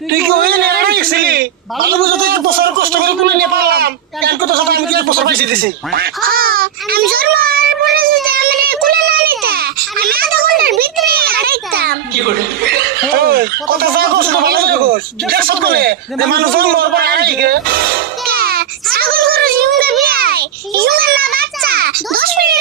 তুই কি ওই নেড়া গেছিলি ভালো বুঝো তো এক বছর কষ্ট করে তুলে নিয়ে পারলাম কেন কত সাথে আমি কি এক বছর পাইছি দিছি আমি জন্ম হওয়ার পরে যদি আমি কুলে না নিতা আমি আধা ঘন্টার ভিতরে আড়াইতাম কথা যা কষ্ট ভালো করে কোস দেখছ করে যে মানুষ জন্ম হওয়ার পর আড়াই